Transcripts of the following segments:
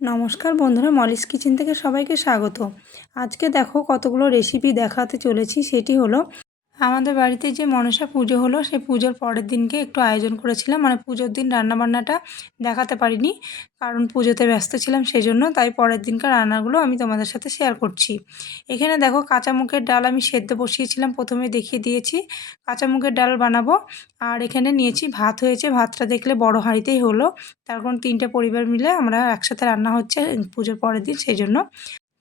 নমস্কার বন্ধুরা, Molly's kitchen থেকে সবাইকে স্বাগত। আজকে দেখো কতগুলো রেসিপি দেখাতে চলেছি। সেটি হলো আমাদের বাড়িতে যে মনসা পুজো হলো, সেই পুজোর পরের দিনকে একটু আয়োজন করেছিলাম। মানে পুজোর দিন রান্নাবান্নাটা দেখাতে পারিনি, কারণ পুজোতে ব্যস্ত ছিলাম সেজন্য। তাই পরের দিনকার রান্নাগুলো আমি তোমাদের সাথে শেয়ার করছি। এখানে দেখো কাঁচা মুগের ডাল আমি সেদ্ধ বসিয়েছিলাম, প্রথমে দেখিয়ে দিয়েছি। কাঁচা মুগের ডাল বানাবো। আর এখানে নিয়েছি ভাত, হয়েছে ভাতটা দেখলে বড় হাঁড়িতেই হলো, তার কারণ 3টে পরিবার মিলে আমরা একসাথে রান্না হচ্ছে পুজোর পরের দিন, সেই জন্য।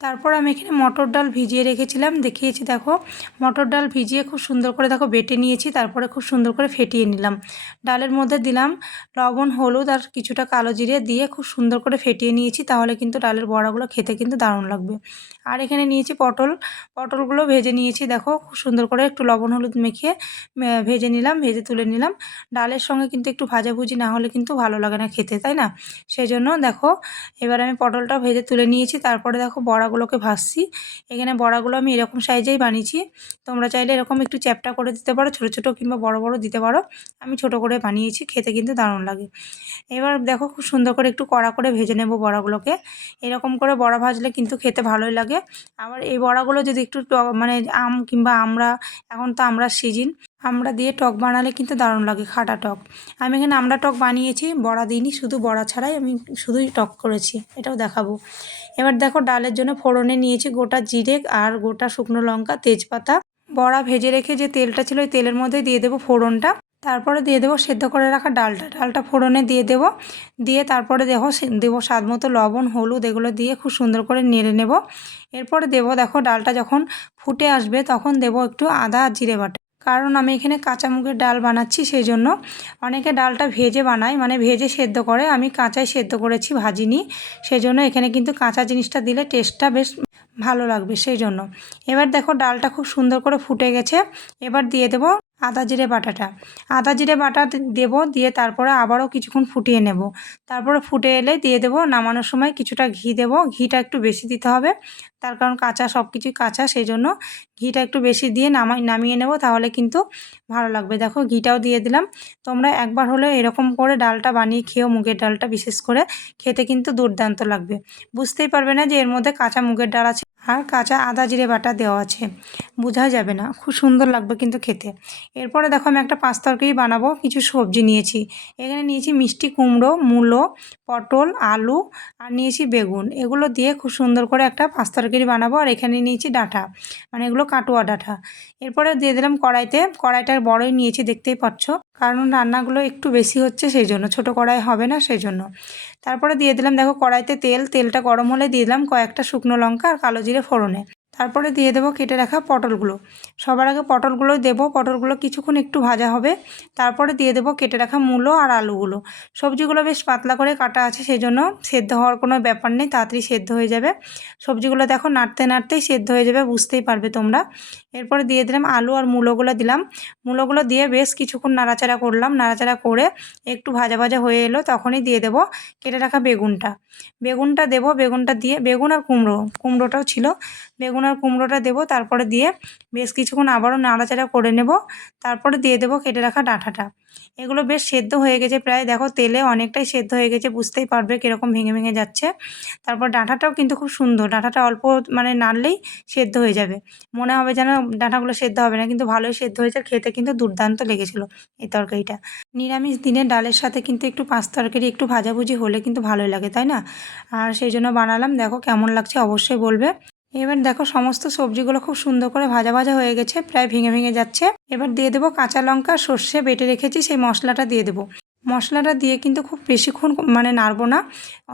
তারপর আমি এখানে মটর ডাল ভিজিয়ে রেখেছিলাম, দেখিয়েছি দেখো। মটর ডাল ভিজিয়ে খুব সুন্দর করে দেখো বেটে নিয়েছি, তারপরে খুব সুন্দর করে ফেটিয়ে নিলাম। ডালের মধ্যে দিলাম লবণ, হলুদ আর কিছুটা কালো জিরে দিয়ে খুব সুন্দর করে ফেটিয়ে নিয়েছি, তাহলে কিন্তু ডালের বড়াগুলো খেতে কিন্তু দারুণ লাগবে। আর এখানে নিয়েছি পটলগুলো ভেজে নিয়েছি, দেখো খুব সুন্দর করে একটু লবণ হলুদ মেখে ভেজে নিলাম, ভেজে তুলে নিলাম। ডালের সঙ্গে কিন্তু একটু ভাজাভুজি না হলে কিন্তু ভালো লাগে না খেতে, তাই না? সেই জন্য দেখো এবার আমি পটলটা ভেজে তুলে নিয়েছি। তারপরে দেখো বড়াগুলোকে ভাজছি। এখানে বড়াগুলো আমি এরকম সাইজেই বানিয়েছি, তোমরা চাইলে এরকম একটু চ্যাপ্টা করে দিতে পারো, ছোটো ছোটো কিংবা বড় বড় দিতে পারো। আমি ছোট করে বানিয়েছি, খেতে কিন্তু দারুণ লাগে। এবার দেখো খুব সুন্দর করে একটু কড়া করে ভেজে নেব বড়াগুলোকে। এরকম করে বড়া ভাজলে কিন্তু খেতে ভালোই লাগে। আবার এই বড়াগুলো যদি একটু মানে আম কিংবা আমড়া, এখন তো আমড়ার সিজন, আমড়া দিয়ে টক বানালে কিন্তু দারুণ লাগে, খাটা টক। আমি এখানে আমড়া টক বানিয়েছি, বড়া দিইনি, শুধু বড়া ছাড়াই আমি শুধুই টক করেছি, এটাও দেখাবো। এবার দেখো ডালের জন্য ফোড়নে নিয়েছি গোটা জিরে আর গোটা শুকনো লঙ্কা, তেজপাতা। বড়া ভেজে রেখে যে তেলটা ছিল ওই তেলের মধ্যে দিয়ে দেবো ফোড়নটা। তারপরে দিয়ে দেবো সেদ্ধ করে রাখা ডালটা ফোড়নে দিয়ে দেবো। দিয়ে তারপরে দেবো স্বাদ মতো লবণ, হলুদ, এগুলো দিয়ে খুব সুন্দর করে নেড়ে নেব। এরপরে দেবো, দেখো ডালটা যখন ফুটে আসবে তখন দেবো একটু আদা আর জিরে বাটা, কারণ আমি এখানে কাঁচা মুগের ডাল বানাচ্ছি সেই জন্য। অনেকে ডালটা ভেজে বানায়, মানে ভেজে সেদ্ধ করে, আমি কাঁচাই সেদ্ধ করেছি, ভাজিনি। সেই জন্য এখানে কিন্তু কাঁচা জিনিসটা দিলে টেস্টটা বেশ ভালো লাগবে, সেই জন্য। এবার দেখো ডালটা খুব সুন্দর করে ফুটে গেছে। এবার দিয়ে দেবো আদা জিরে বাটাটা। আদা জিরে বাটা দেবো, দিয়ে তারপরে আবারও কিছুক্ষণ ফুটিয়ে নেব। তারপরে ফুটে এলে দিয়ে দেবো, নামানোর সময় কিছুটা ঘি দেবো। ঘিটা একটু বেশি দিতে হবে, তার কারণ কাঁচা, সব কিছুই কাঁচা, সেই জন্য ঘিটা একটু বেশি দিয়ে নামিয়ে নেব, তাহলে কিন্তু ভালো লাগবে। দেখো ঘিটাও দিয়ে দিলাম। তোমরা একবার হলে এরকম করে ডালটা বানিয়ে খেও, মুগের ডালটা বিশেষ করে, খেতে কিন্তু দুর্দান্ত লাগবে। বুঝতেই পারবে না যে এর মধ্যে কাঁচা মুগের ডাল আছে আর কাঁচা আদা জিরে বাটা দেওয়া আছে, বোঝা যাবে না, খুব সুন্দর লাগবে কিন্তু খেতে। এরপরে দেখো আমি একটা পাঁচ তরকারি বানাবো, কিছু সবজি নিয়েছি। এখানে নিয়েছি মিষ্টি কুমড়ো, মূলো, পটল, আলু আর নিয়েছি বেগুন। এগুলো দিয়ে খুব সুন্দর করে একটা পাঁচ তরকারি বানাবো। আর এখানে নিয়েছি ডাঁটা, মানে এগুলো কাটুয়া ডাঁটা। এরপরে দিয়ে দিলাম কড়াইটা বড়ই নিয়েছি, দেখতেই পাচ্ছ, কারণ রান্নাগুলো একটু বেশি হচ্ছে সেই জন্য, ছোটো কড়াই হবে না সেই জন্য। তারপরে দিয়ে দিলাম দেখো কড়াইতে তেলটা গরম হলে দিয়ে দিলাম কয়েকটা শুকনো লঙ্কা আর কালো জিরে ফোড়নে। তারপরে দিয়ে দেবো কেটে রাখা পটলগুলো। সবার আগে পটলগুলোই দেবো, পটলগুলো কিছুক্ষণ একটু ভাজা হবে। তারপরে দিয়ে দেবো কেটে রাখা মূলো আর আলুগুলো। সবজিগুলো বেশ পাতলা করে কাটা আছে, সেই জন্য সেদ্ধ হওয়ার কোনো ব্যাপার নেই, তাড়াতাড়ি সেদ্ধ হয়ে যাবে। সবজিগুলো দেখো নাড়তে নাড়তেই সেদ্ধ হয়ে যাবে, বুঝতেই পারবে তোমরা। এরপরে দিয়ে দিলাম আলু আর মূলোগুলো দিলাম। মূলোগুলো দিয়ে বেশ কিছুক্ষণ নাড়াচাড়া করলাম, নাড়াচাড়া করে একটু ভাজা ভাজা হয়ে এলো, তখনই দিয়ে দেবো কেটে রাখা বেগুনটা দেবো। বেগুনটা দিয়ে, বেগুন আর কুমড়োটাও ছিল, বেগুন আর কুমড়োটা দেবো। তারপরে দিয়ে বেশ কিছুক্ষণ আবারও নাড়াচাড়া করে নেব। তারপরে দিয়ে দেবো কেটে রাখা ডাঁটাটা। এগুলো বেশ সেদ্ধ হয়ে গেছে প্রায়, দেখো তেলে অনেকটাই সেদ্ধ হয়ে গেছে, বুঝতেই পারবে কীরকম ভেঙে ভেঙে যাচ্ছে। তারপর ডাঁটাটাও কিন্তু খুব সুন্দর, ডাঁটাটা অল্প মানে নাড়লেই সেদ্ধ হয়ে যাবে। মনে হবে যেন ডাঁটাগুলো সেদ্ধ হবে না, কিন্তু ভালোই সেদ্ধ হয়েছে, খেতে কিন্তু দুর্দান্ত লেগেছিলো এই তরকারিটা। নিরামিষ দিনে ডালের সাথে কিন্তু একটু পাঁচ তরকারি, একটু ভাজাভুজি হলে কিন্তু ভালোই লাগে, তাই না? আর সেই জন্য বানালাম, দেখো কেমন লাগছে অবশ্যই বলবে। এবার দেখো সমস্ত সবজিগুলো খুব সুন্দর করে ভাজা ভাজা হয়ে গেছে, প্রায় ভেঙে ভেঙে যাচ্ছে। এবার দিয়ে দেবো কাঁচা লঙ্কা, সর্ষে বেটে রেখেছি, সেই মশলাটা দিয়ে দেবো। মশলাটা দিয়ে কিন্তু খুব বেশিক্ষণ মানে নাড়বো না,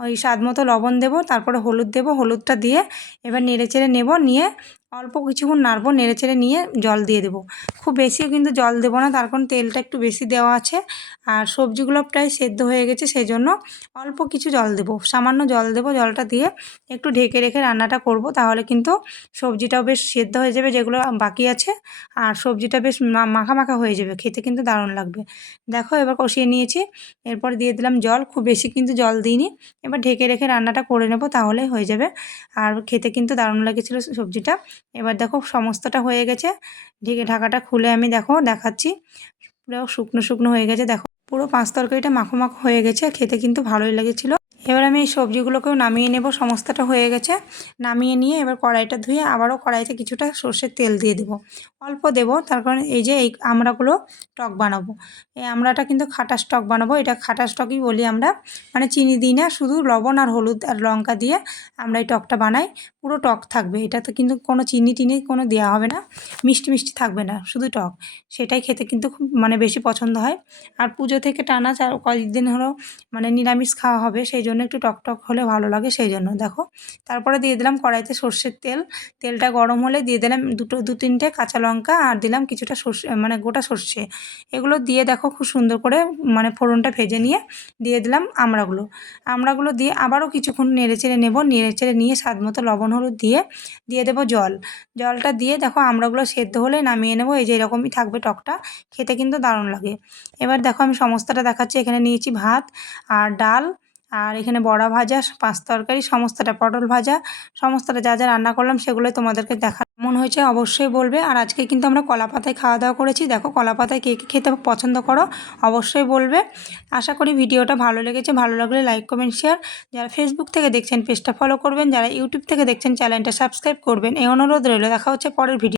ওই স্বাদ মতো লবণ দেবো, তারপরে হলুদ দেবো, হলুদটা দিয়ে এবার নেড়েচেড়ে নেব, নিয়ে অল্প কিছুক্ষণ নাড়বো, নেড়েচেড়ে নিয়ে জল দিয়ে দেবো। খুব বেশিও কিন্তু জল দেবো না, তার কারণ তেলটা একটু বেশি দেওয়া আছে। আর সবজিগুলো প্রায় সেদ্ধ হয়ে গেছে, সেই জন্য অল্প কিছু জল দেবো, সামান্য জল দেবো। জলটা দিয়ে একটু ঢেকে রেখে রান্নাটা করব, তাহলে কিন্তু সবজিটাও বেশ সেদ্ধ হয়ে যাবে যেগুলো বাকি আছে, আর সবজিটা বেশ মাখা মাখা হয়ে যাবে, খেতে কিন্তু দারুণ লাগবে। দেখো এবার কষিয়ে নিয়েছি, এরপর দিয়ে দিলাম জল, খুব বেশি কিন্তু জল দিইনি। এবার ঢেকে রেখে রান্নাটা করে নেব, তাহলেই হয়ে যাবে। আর খেতে কিন্তু দারুণ লেগেছিলো সবজিটা। এবার দেখো সমস্তটা হয়ে গেছে, ঢাকাটা খুলে আমি দেখো দেখাচ্ছি, পুরো শুকনো শুকনো হয়ে গেছে, দেখো পুরো পাঁচ তরকারিটা মাখো মাখো হয়ে গেছে, খেতে কিন্তু ভালোই লেগেছিলো। এবার আমি এই সবজিগুলোকেও নামিয়ে নেব। সমস্তটা হয়ে গেছে, নামিয়ে নিয়ে এবার কড়াইটা ধুয়ে আবারও কড়াইতে কিছুটা সর্ষের তেল দিয়ে দেবো, অল্প দেবো। তার কারণ এই যে এই আমড়াগুলো টক বানাবো, এই আমড়াটা কিন্তু খাটাস টক বানাবো। এটা খাটাস টকই বলি আমরা, মানে চিনি দিই না, শুধু লবণ আর হলুদ আর লঙ্কা দিয়ে আমরা এই টকটা বানাই। পুরো টক থাকবে, এটাতে কিন্তু কোনো চিনি টিনি কোনো দেওয়া হবে না, মিষ্টি মিষ্টি থাকবে না, শুধু টক। সেটাই খেতে কিন্তু খুব মানে বেশি পছন্দ হয়। আর পুজো থেকে টানা কয়েকদিন হলো মানে নিরামিষ খাওয়া হবে, সেই জন্য একটু টক টক হলে ভালো লাগে, সেই জন্য দেখো। তারপরে দিয়ে দিলাম কড়াইতে সর্ষের তেল, তেলটা গরম হলে দিয়ে দিলাম দু তিনটে কাঁচা লঙ্কা আর দিলাম কিছুটা সর্ষে মানে গোটা সর্ষে। এগুলো দিয়ে দেখো খুব সুন্দর করে মানে ফোড়নটা ভেজে নিয়ে দিয়ে দিলাম আমড়াগুলো দিয়ে আবারও কিছুক্ষণ নেড়েচেড়ে নেব। নেড়েচেড়ে নিয়ে স্বাদ মতো লবণ হলুদ দিয়ে দেবো জলটা দিয়ে দেখো আমড়াগুলো সেদ্ধ হলে নামিয়ে নেবো। এই যে এরকমই থাকবে টকটা, খেতে কিন্তু দারুণ লাগে। এবার দেখো আমি সমস্তটা দেখাচ্ছি। এখানে নিয়েছি ভাত আর ডাল, আর এখানে বড়া ভাজা, পাঁচ তরকারি, সমস্তটা পটল ভাজা, সমস্তটা যা যা রান্না করলাম সেগুলোই তোমাদেরকে দেখা। কেমন হয়েছে অবশ্যই বলবে। আর আজকে কিন্তু আমরা কলা পাতায় খাওয়া দাওয়া করেছি। দেখো কলা পাতায় কে কে খেতে পছন্দ করো অবশ্যই বলবে। আশা করি ভিডিওটা ভালো লেগেছে, ভালো লাগলে লাইক কমেন্ট শেয়ার। যারা ফেসবুক থেকে দেখছেন পেজটা ফলো করবেন, যারা ইউটিউব থেকে দেখছেন চ্যানেলটা সাবস্ক্রাইব করবেন, এই অনুরোধ রইল। দেখা হচ্ছে পরের ভিডিও।